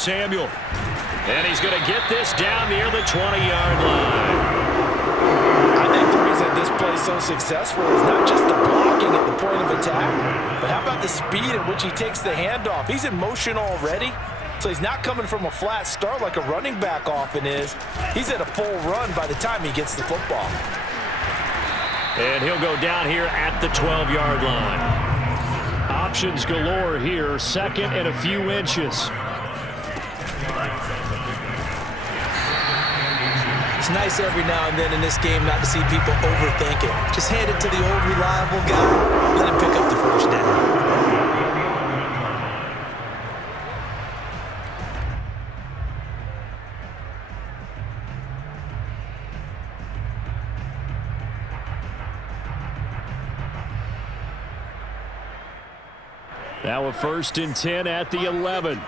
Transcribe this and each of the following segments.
Samuel. And he's going to get this down near the 20-yard line. I think the reason this play is so successful is not just the blocking at the point of attack, but how about the speed at which he takes the handoff? He's in motion already, so he's not coming from a flat start like a running back often is. He's at a full run by the time he gets the football. And he'll go down here at the 12-yard line. Options galore here, second and a few inches. It's nice every now and then in this game not to see people overthink it. Just hand it to the old reliable guy, let him pick up the first down. Now a 1st and 10 at the 11.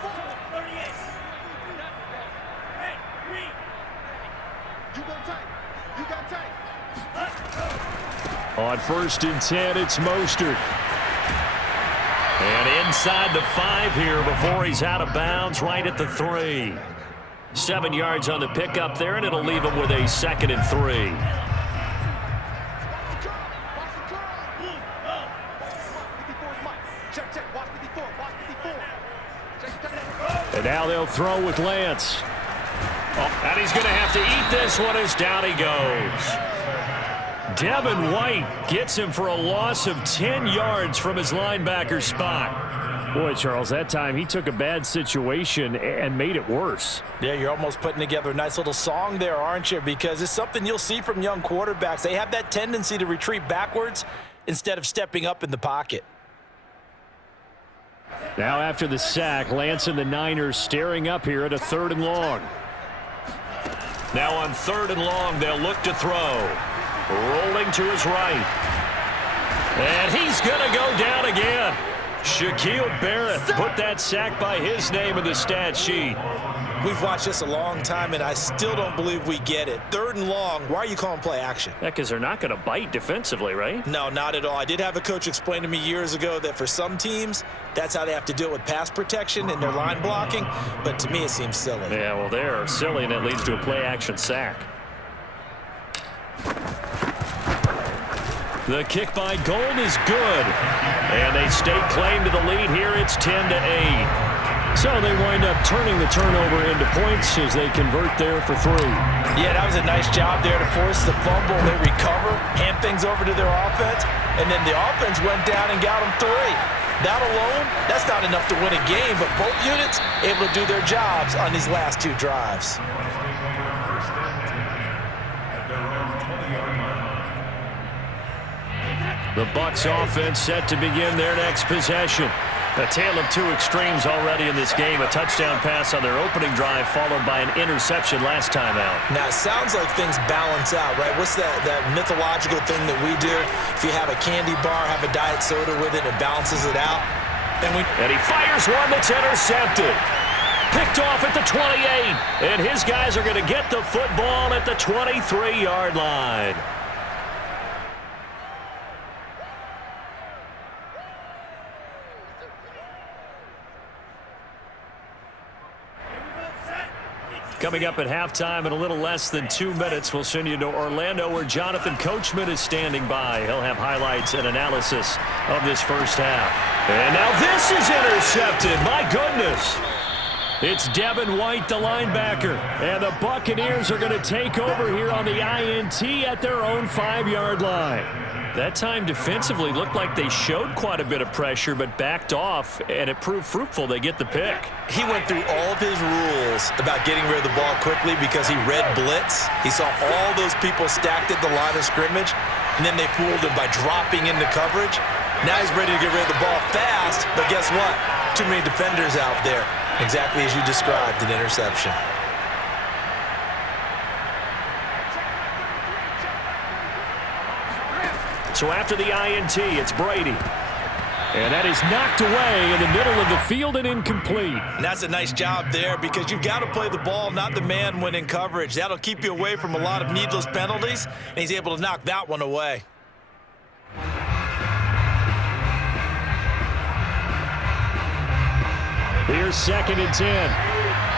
On 1st and 10, it's Mostert. And inside the 5 here before he's out of bounds, right at the 3. 7 yards on the pickup there, and it'll leave him with a 2nd and 3. And now they'll throw with Lance. Oh, and he's going to have to eat this one as down he goes. Devin White gets him for a loss of 10 yards from his linebacker spot. Boy, Charles, that time he took a bad situation and made it worse. Yeah, you're almost putting together a nice little song there, aren't you? Because it's something you'll see from young quarterbacks. They have that tendency to retreat backwards instead of stepping up in the pocket. Now after the sack, Lance and the Niners staring up here at a 3rd and long. Now on 3rd and long, they'll look to throw. Rolling to his right. And he's going to go down again. Shaquille Barrett put that sack by his name in the stat sheet. We've watched this a long time, and I still don't believe we get it. 3rd and long, why are you calling play action? Yeah, because they're not going to bite defensively, right? No, not at all. I did have a coach explain to me years ago that for some teams, that's how they have to deal with pass protection and their line blocking, but to me it seems silly. Yeah, well, they're silly, and it leads to a play action sack. The kick by Gold is good, and they stake claim to the lead here. It's 10-8. So they wind up turning the turnover into points as they convert there for 3. Yeah, that was a nice job there to force the fumble. They recover, hand things over to their offense, and then the offense went down and got them 3. That alone, that's not enough to win a game, but both units able to do their jobs on these last 2 drives. The Bucs offense set to begin their next possession. A tale of 2 extremes already in this game. A touchdown pass on their opening drive followed by an interception last time out. Now, it sounds like things balance out, right? What's that mythological thing that we do? If you have a candy bar, have a diet soda with it, it balances it out. And he fires one that's intercepted. Picked off at the 28. And his guys are going to get the football at the 23-yard line. Coming up at halftime in a little less than 2 minutes, we'll send you to Orlando where Jonathan Coachman is standing by. He'll have highlights and analysis of this first half. And now this is intercepted. My goodness. It's Devin White, the linebacker. And the Buccaneers are going to take over here on the INT at their own 5-yard line. That time defensively looked like they showed quite a bit of pressure but backed off, and it proved fruitful. They get the pick. He went through all of his rules about getting rid of the ball quickly because he read blitz. He saw all those people stacked at the line of scrimmage, and then they fooled him by dropping into coverage. Now he's ready to get rid of the ball fast, but guess what? Too many defenders out there. Exactly as you described, an interception. So after the INT, it's Brady. And that is knocked away in the middle of the field and incomplete. And that's a nice job there because you've got to play the ball, not the man when in coverage. That'll keep you away from a lot of needless penalties, and he's able to knock that one away. Here's 2nd and 10.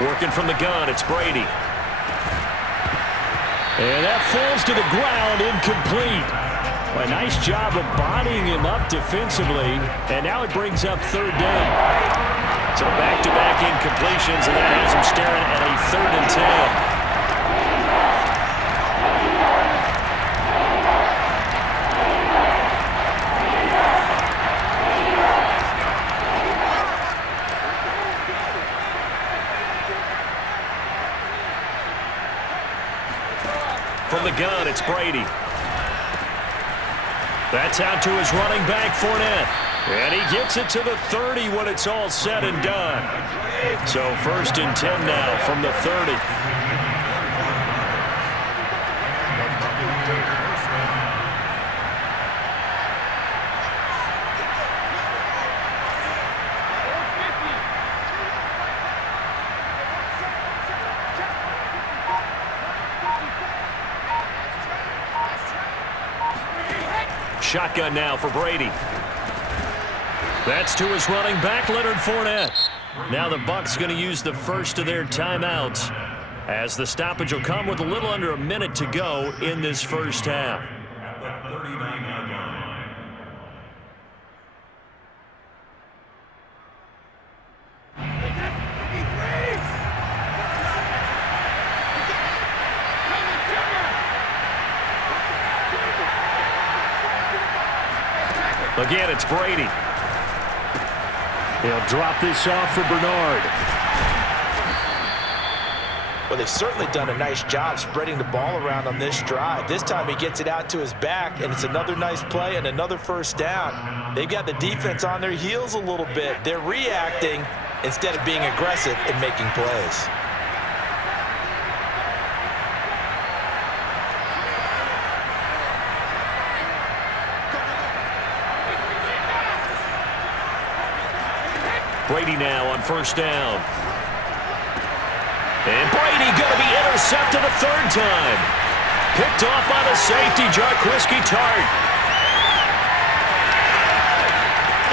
Working from the gun, it's Brady. And that falls to the ground, incomplete. A nice job of bodying him up defensively, and now it brings up third down. So back-to-back incompletions, and that has him staring at a 3rd and 10. From the gun, it's Brady. That's out to his running back, Fournette. And he gets it to the 30 when it's all said and done. So 1st and 10 now from the 30. Shotgun now for Brady. That's to his running back, Leonard Fournette. Now the Bucs going to use the first of their timeouts, as the stoppage will come with a little under a minute to go in this first half. Again, it's Brady. He'll drop this off for Bernard. Well, they've certainly done a nice job spreading the ball around on this drive. This time he gets it out to his back, and it's another nice play and another first down. They've got the defense on their heels a little bit. They're reacting instead of being aggressive and making plays. Brady now on first down. And Brady going to be intercepted a 3rd time. Picked off by the safety, Jaquiski Tartt.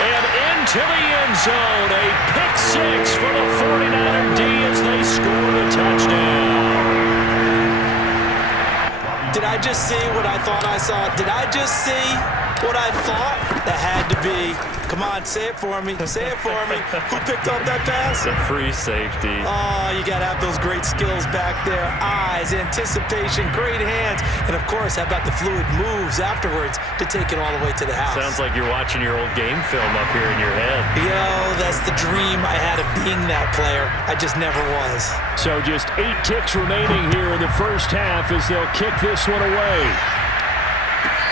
And into the end zone, a pick 6 for the 49er D as they score a touchdown. Did I just see what I thought I saw? Did I just see what I thought? That had to be. Come on, say it for me. Say it for me. Who picked up that pass? The free safety. Oh, you got to have those great skills back there. Eyes, anticipation, great hands. And, of course, how about the fluid moves afterwards to take it all the way to the house? Sounds like you're watching your old game film up here in your head. Yo, that's the dream I had of being that player. I just never was. So just 8 ticks remaining here in the first half as they'll kick this one away.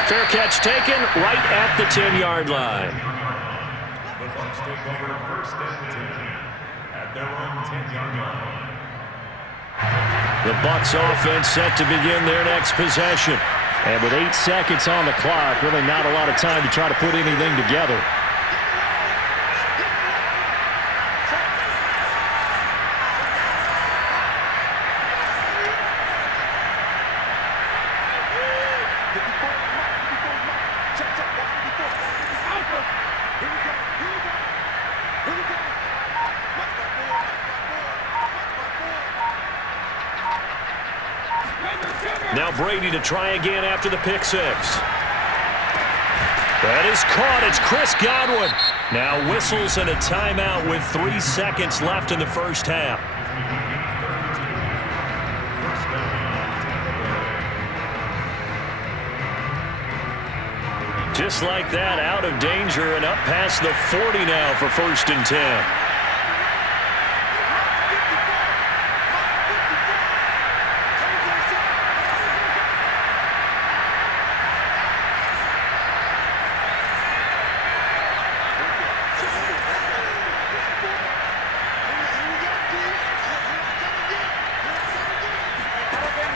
Fair catch taken right at the 10-yard line. Take over 1st and 10 at their own 10-yard line. The Bucs offense set to begin their next possession. And with 8 seconds on the clock, really not a lot of time to try to put anything together. Now Brady to try again after the pick 6. That is caught. It's Chris Godwin. Now whistles and a timeout with 3 seconds left in the first half. Just like that, out of danger and up past the 40 now for 1st and 10.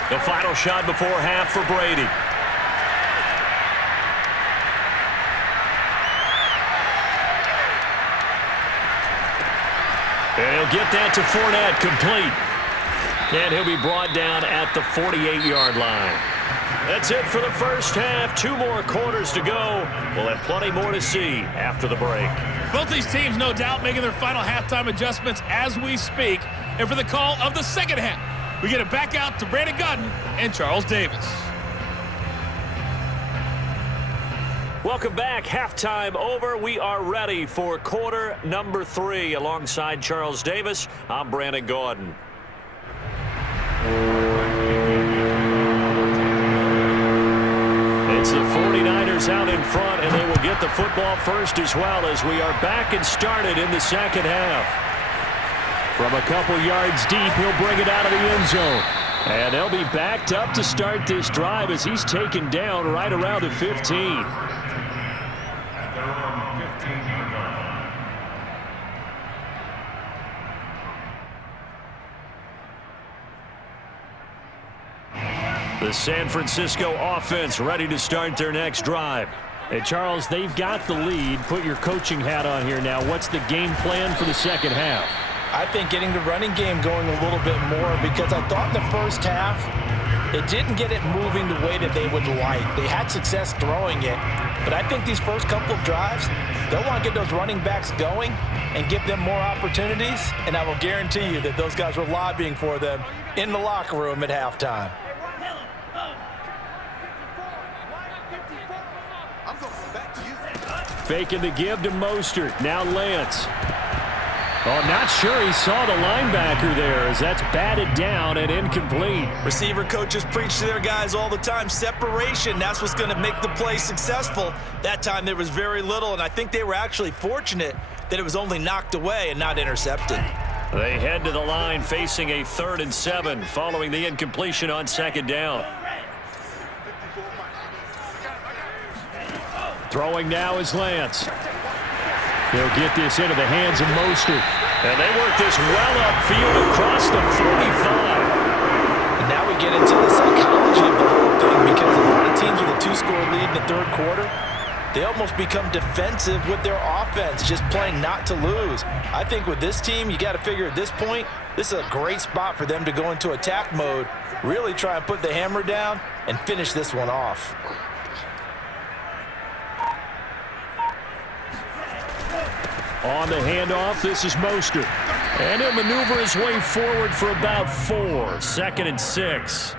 The final shot before half for Brady. And he'll get that to Fournette, complete. And he'll be brought down at the 48-yard line. That's it for the first half. 2 more quarters to go. We'll have plenty more to see after the break. Both these teams, no doubt, making their final halftime adjustments as we speak. And for the call of the second half, we get it back out to Brandon Gaudin and Charles Davis. Welcome back. Halftime over. We are ready for quarter number 3. Alongside Charles Davis, I'm Brandon Gaudin. It's the 49ers out in front, and they will get the football first as well as we are back and started in the second half. From a couple yards deep, he'll bring it out of the end zone. And they'll be backed up to start this drive as he's taken down right around the 15. The San Francisco offense ready to start their next drive. And Charles, they've got the lead. Put your coaching hat on here now. What's the game plan for the second half? I think getting the running game going a little bit more, because I thought in the first half it didn't get it moving the way that they would like. They had success throwing it, but I think these first couple of drives, they'll want to get those running backs going and give them more opportunities, and I will guarantee you that those guys were lobbying for them in the locker room at halftime. Faking the give to Mostert. Now Lance. Oh, not sure he saw the linebacker there as that's batted down and incomplete. Receiver coaches preach to their guys all the time. Separation, that's what's going to make the play successful. That time there was very little, and I think they were actually fortunate that it was only knocked away and not intercepted. They head to the line facing a 3rd and 7 following the incompletion on second down. Throwing now is Lance. He'll get this into the hands of Mostert. And they work this well upfield across the 45. And now we get into the psychology of the whole thing, because a lot of teams with a 2-score lead in the third quarter, they almost become defensive with their offense, just playing not to lose. I think with this team, you got to figure at this point, this is a great spot for them to go into attack mode, really try and put the hammer down and finish this one off. On the handoff, this is Mostert. And he'll maneuver his way forward for about 4. 2nd and 6.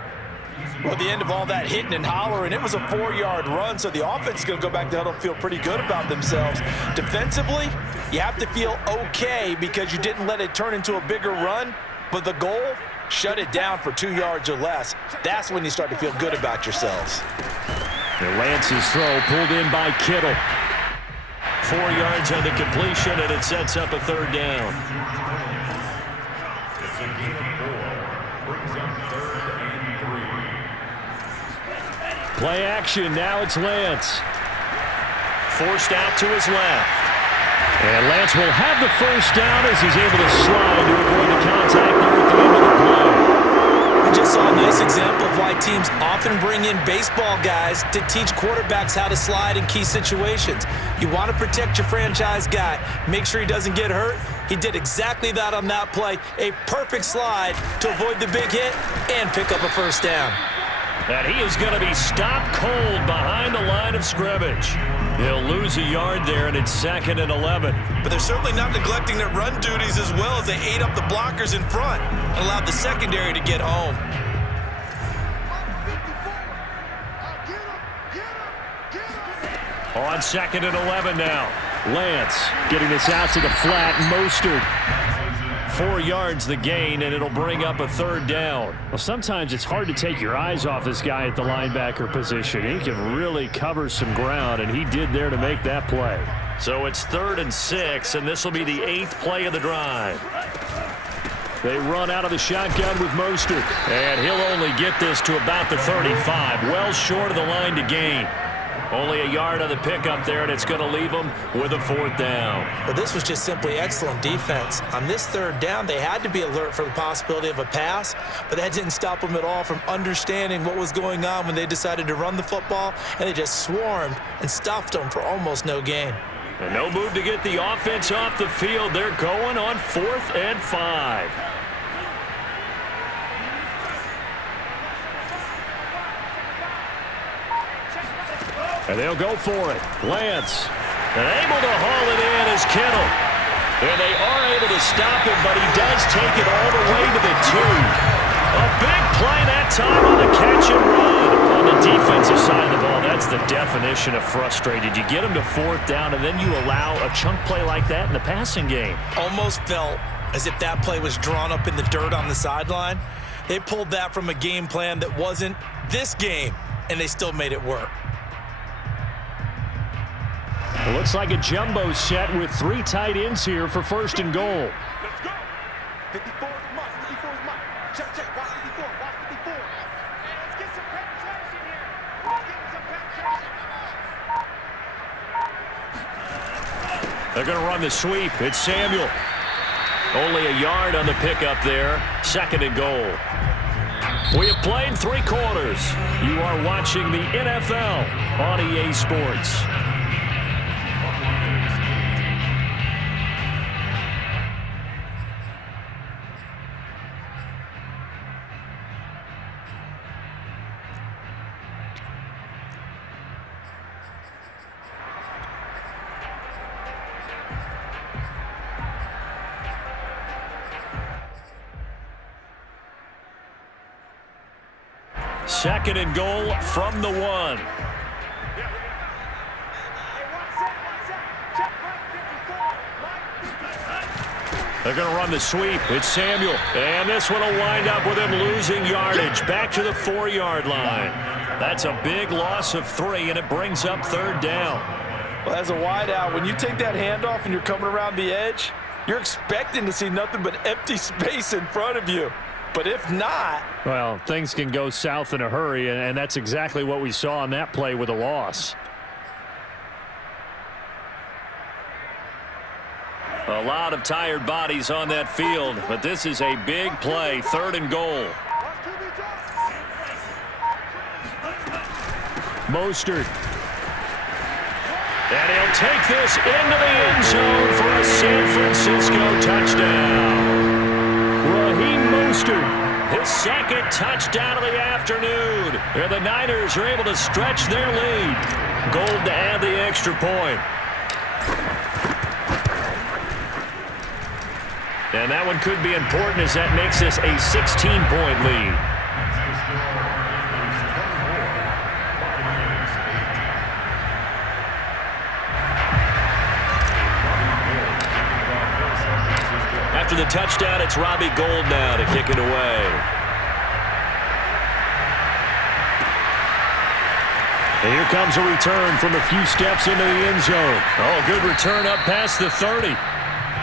Well, at the end of all that hitting and hollering, it was a 4-yard run, so the offense is going to go back to huddle and feel pretty good about themselves. Defensively, you have to feel okay because you didn't let it turn into a bigger run, but the goal, shut it down for 2 yards or less. That's when you start to feel good about yourselves. And Lance's throw pulled in by Kittle. 4 yards on the completion, and it sets up a 3rd down. It's a gain of 4. Brings up 3rd and 3. Play action. Now it's Lance. Forced out to his left. And Lance will have the first down as he's able to slide to avoid the contact there at the end of the play. We just saw a nice example of why teams often bring in baseball guys to teach quarterbacks how to slide in key situations. You want to protect your franchise guy. Make sure he doesn't get hurt. He did exactly that on that play. A perfect slide to avoid the big hit and pick up a first down. And he is going to be stopped cold behind the line of scrimmage. He'll lose a yard there, and it's 2nd and 11. But they're certainly not neglecting their run duties as well, as they ate up the blockers in front and allowed the secondary to get home. On 2nd and 11 now. Lance getting this out to the flat. Mostert. 4 yards the gain, and it'll bring up a 3rd down. Well, sometimes it's hard to take your eyes off this guy at the linebacker position. He can really cover some ground, and he did there to make that play. So it's 3rd and 6, and this will be the 8th play of the drive. They run out of the shotgun with Mostert. And he'll only get this to about the 35, well short of the line to gain. Only a yard on the pickup there, and it's going to leave them with a 4th down. But this was just simply excellent defense. On this 3rd down, they had to be alert for the possibility of a pass, but that didn't stop them at all from understanding what was going on when they decided to run the football, and they just swarmed and stopped them for almost no gain. And no move to get the offense off the field. They're going on 4th and 5. And they'll go for it. Lance. And able to haul it in is Kittle. And they are able to stop him, but he does take it all the way to the 2. A big play that time on the catch and run. On the defensive side of the ball, that's the definition of frustrated. You get them to 4th down, and then you allow a chunk play like that in the passing game. Almost felt as if that play was drawn up in the dirt on the sideline. They pulled that from a game plan that wasn't this game, and they still made it work. It looks like a jumbo set with 3 tight ends here for 1st and goal. Let's go. 54 is must. 54 is must. Check, check. Watch 54. Watch 54. Let's get some penetration here. Let's get some penetration. They're going to run the sweep. It's Samuel. Only a yard on the pickup there. 2nd and goal. We have played 3 quarters. You are watching the NFL on EA Sports. Second and goal from the 1. Hey, 1 sec. Check right 54. They're going to run the sweep. It's Samuel. And this one will wind up with him losing yardage. Back to the 4-yard line. That's a big loss of 3, and it brings up 3rd down. Well, as a wideout, when you take that handoff and you're coming around the edge, you're expecting to see nothing but empty space in front of you. But if not... Well, things can go south in a hurry, and that's exactly what we saw on that play with a loss. A lot of tired bodies on that field, but this is a big play. 3rd and goal. Mostert. And he'll take this into the end zone for a San Francisco touchdown. Raheem Mostert, his 2nd touchdown of the afternoon. And the Niners are able to stretch their lead. Gold to add the extra point. And that one could be important as that makes this a 16-point lead. After the touchdown, it's Robbie Gould now to kick it away. And here comes a return from a few steps into the end zone. Oh, good return up past the 30.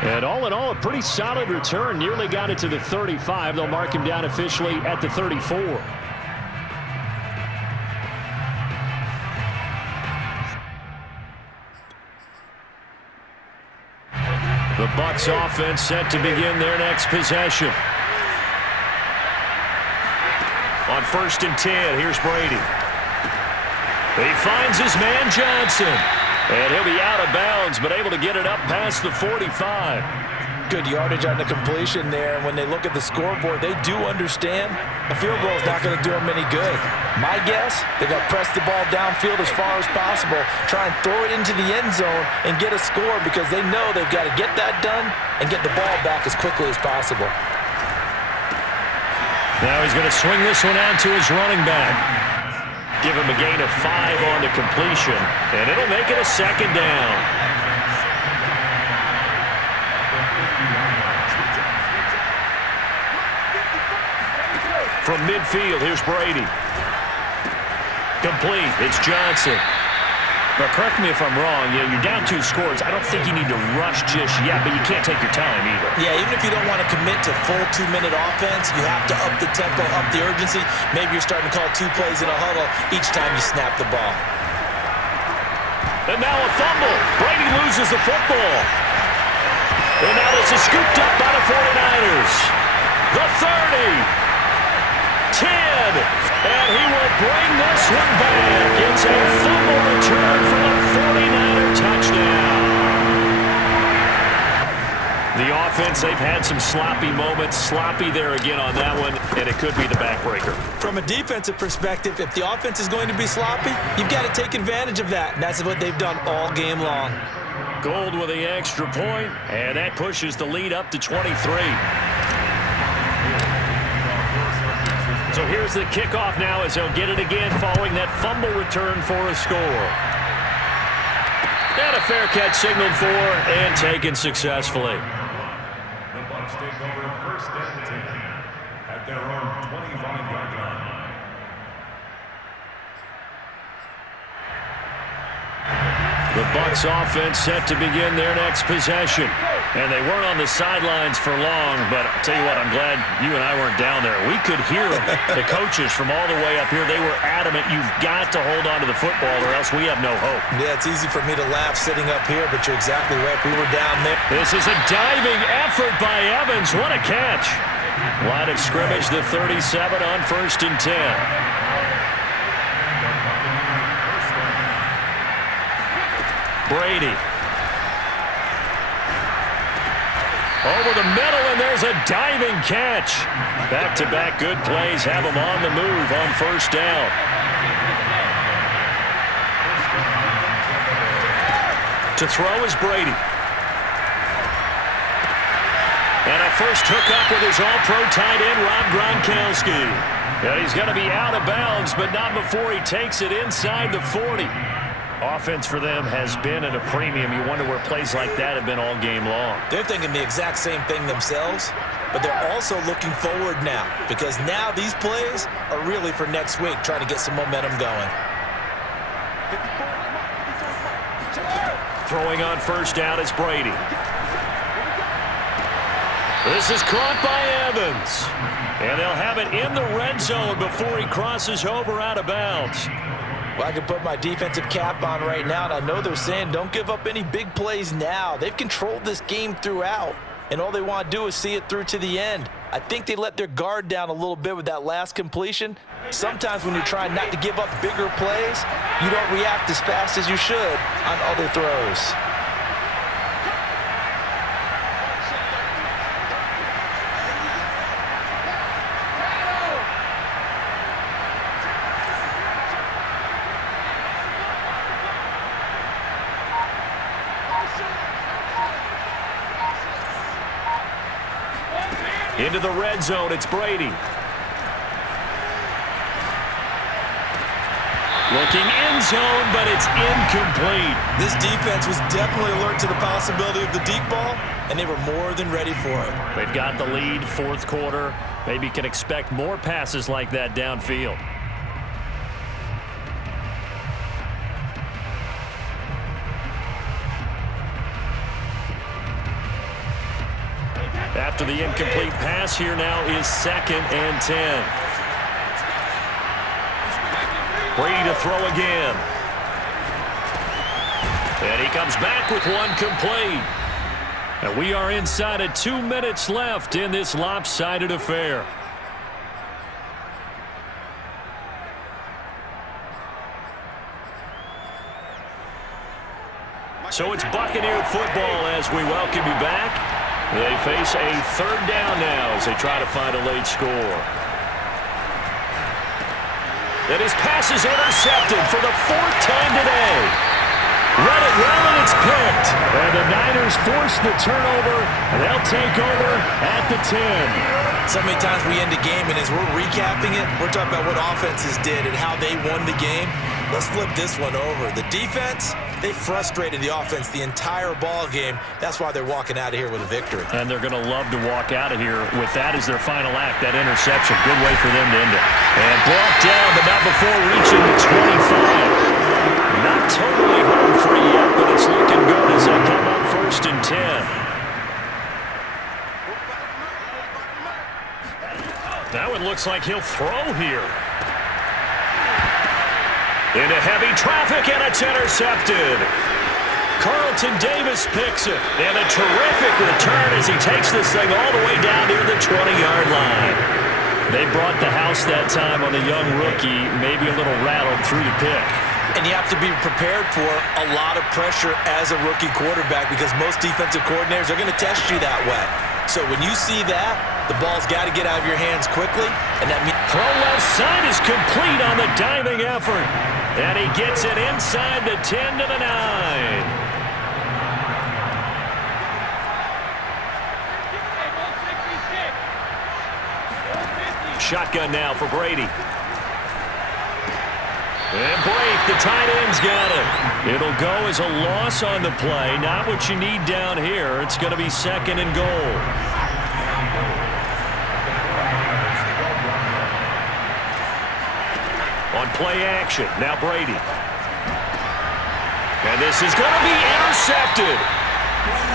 And all in all, a pretty solid return. Nearly got it to the 35. They'll mark him down officially at the 34. The Bucs offense set to begin their next possession. On 1st and 10, here's Brady. He finds his man Johnson. And he'll be out of bounds, but able to get it up past the 45. Good yardage on the completion there. And when they look at the scoreboard, they do understand a field goal is not going to do them any good. My guess, they're going to press the ball downfield as far as possible, try and throw it into the end zone and get a score because they know they've got to get that done and get the ball back as quickly as possible. Now he's going to swing this one out to his running back. Give him a gain of 5 on the completion, and it'll make it a 2nd down. From midfield, here's Brady. Complete. It's Johnson. But correct me if I'm wrong, you're down 2 scores. I don't think you need to rush just yet, but you can't take your time either. Yeah, even if you don't want to commit to full 2-minute offense, you have to up the tempo, up the urgency. Maybe you're starting to call 2 plays in a huddle each time you snap the ball. And now a fumble. Brady loses the football. And now this is scooped up by the 49ers. The 30. 10, and he will bring this one back. It's a fumble return for a 49er touchdown. The The offense, they've had some sloppy moments. Sloppy there again on that one, and it could be the backbreaker. From a defensive perspective, if the offense is going to be sloppy, you've got to take advantage of that, and that's what they've done all game long. Gold with the extra point, and that pushes the lead up to 23. So here's the kickoff now as they'll get it again following that fumble return for a score. And a fair catch signaled for and taken successfully. The Bucs take over first and 10 at their own 25-yard line. The Bucs offense set to begin their next possession. And they weren't on the sidelines for long, but I'll tell you what, I'm glad you and I weren't down there. We could hear the coaches from all the way up here. They were adamant, you've got to hold on to the football or else we have no hope. Yeah, it's easy for me to laugh sitting up here, but you're exactly right. We were down there. This is a diving effort by Evans. What a catch. Line of scrimmage, the 37 on 1st and 10. Brady. Over the middle, and there's a diving catch. Back-to-back good plays have them on the move on 1st down. To throw is Brady. And a first hookup with his all-pro tight end, Rob Gronkowski. And he's going to be out of bounds, but not before he takes it inside the 40. Offense for them has been at a premium. You wonder where plays like that have been all game long. They're thinking the exact same thing themselves, but they're also looking forward now because now these plays are really for next week, trying to get some momentum going. Throwing on 1st down is Brady. This is caught by Evans. And they'll have it in the red zone before he crosses over out of bounds. Well, I can put my defensive cap on right now, and I know they're saying don't give up any big plays now. They've controlled this game throughout, and all they want to do is see it through to the end. I think they let their guard down a little bit with that last completion. Sometimes when you're trying not to give up bigger plays, you don't react as fast as you should on other throws. Into the red zone, it's Brady. Looking end zone, but it's incomplete. This defense was definitely alert to the possibility of the deep ball, and they were more than ready for it. They've got the lead, 4th quarter. Maybe can expect more passes like that downfield. After the incomplete pass, here now is 2nd and 10. Brady to throw again. And he comes back with one complete. And we are inside of 2 minutes left in this lopsided affair. So it's Buccaneer football as we welcome you back. They face a 3rd down now as they try to find a late score. And his pass is intercepted for the 4th time today. Run it well, and it's picked. And the Niners force the turnover, and they'll take over at the 10. So many times we end a game, and as we're recapping it, we're talking about what offenses did and how they won the game. Let's flip this one over. The defense, they frustrated the offense the entire ball game. That's why they're walking out of here with a victory. And they're going to love to walk out of here with that as their final act, that interception. Good way for them to end it. And brought down, but not before reaching the 25. Not totally home free yet, but it's looking good as they come up 1st and 10. Now it looks like he'll throw here. Into heavy traffic, and it's intercepted. Carlton Davis picks it. And a terrific return as he takes this thing all the way down near the 20-yard line. They brought the house that time on the young rookie, maybe a little rattled through the pick. And you have to be prepared for a lot of pressure as a rookie quarterback because most defensive coordinators are going to test you that way. So when you see that, the ball's got to get out of your hands quickly, and that means throw left side is complete on the diving effort. And he gets it inside the 10 to the 9. Shotgun now for Brady. And break, the tight end's got it. It'll go as a loss on the play. Not what you need down here. It's going to be 2nd and goal. On play action, now Brady. And this is going to be intercepted.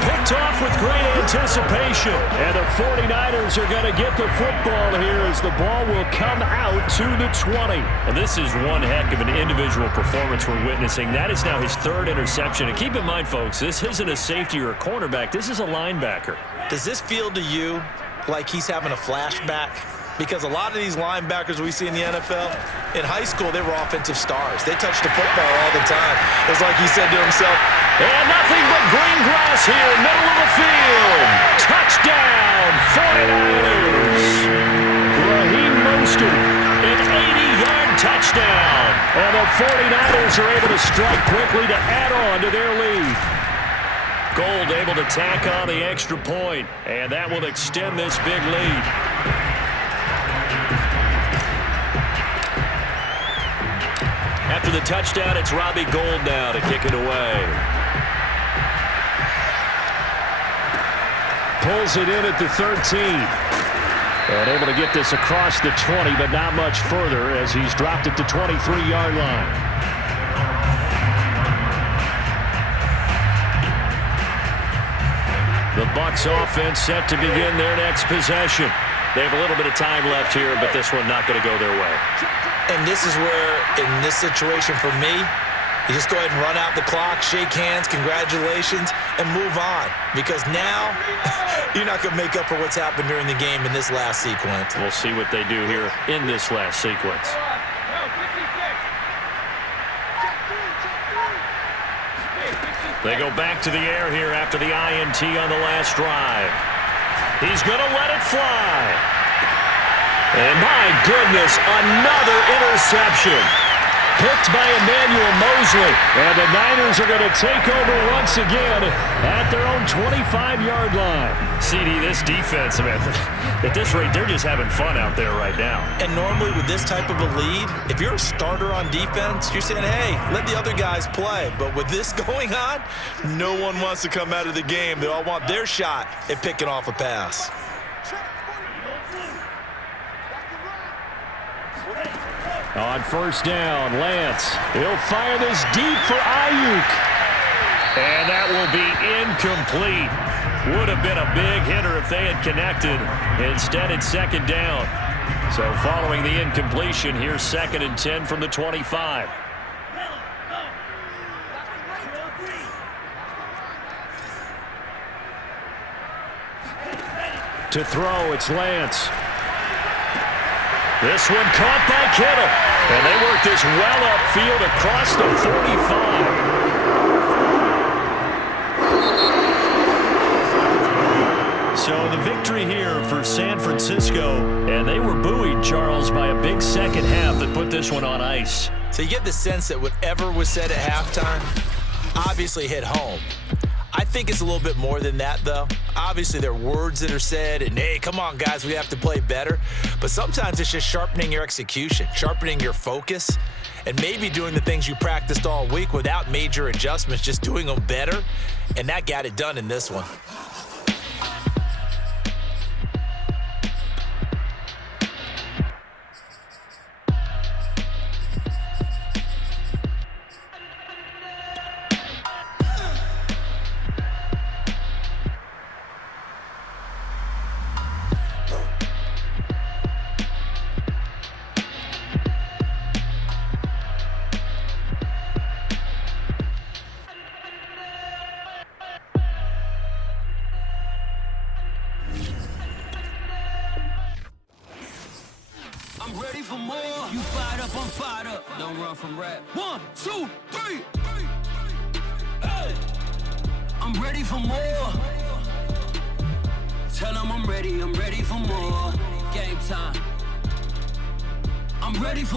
Picked off with great anticipation. And the 49ers are going to get the football here as the ball will come out to the 20. And this is one heck of an individual performance we're witnessing. That is now his 3rd interception. And keep in mind, folks, this isn't a safety or a cornerback. This is a linebacker. Does this feel to you like he's having a flashback? Because a lot of these linebackers we see in the NFL, in high school, they were offensive stars. They touched the football all the time. It's like he said to himself, and nothing but green grass here, middle of the field. Touchdown, 49ers. Raheem Mostert, an 80-yard touchdown. And the 49ers are able to strike quickly to add on to their lead. Gold able to tack on the extra point, and that will extend this big lead. After the touchdown, it's Robbie Gould now to kick it away. Pulls it in at the 13. And able to get this across the 20, but not much further as he's dropped it to 23-yard line. The Bucs offense set to begin their next possession. They have a little bit of time left here, but this one not going to go their way. and this is where, in this situation for me, you just go ahead and run out the clock, shake hands, congratulations, and move on. Because now, you're not going to make up for what's happened during the game in this last sequence. We'll see what they do here in this last sequence. They go back to the air here after the INT on the last drive. He's going to let it fly. And my goodness, another interception. Picked by Emmanuel Mosley. And the Niners are going to take over once again at their own 25-yard line. CD, this defense, man, at this rate, they're just having fun out there right now. And normally with this type of a lead, if you're a starter on defense, you're saying, hey, let the other guys play. But with this going on, no one wants to come out of the game. They all want their shot at picking off a pass. On first down, Lance. He'll fire this deep for Ayuk. And that will be incomplete. Would have been a big hitter if they had connected. Instead, it's second down. So following the incompletion, here's 2nd and 10 from the 25. To throw, it's Lance. This one caught by Kittle. And they work this well upfield across the 45. So the victory here for San Francisco. And they were buoyed, Charles, by a big second half that put this one on ice. So you get the sense that whatever was said at halftime obviously hit home. I think it's a little bit more than that, though. Obviously, there are words that are said, and, hey, come on, guys, we have to play better. But sometimes it's just sharpening your execution, sharpening your focus, and maybe doing the things you practiced all week without major adjustments, just doing them better, and that got it done in this one. I'm fired up. Don't run from rap. 1, 2, 3. Hey. I'm ready for more. Tell them I'm ready for more. Game time. I'm ready for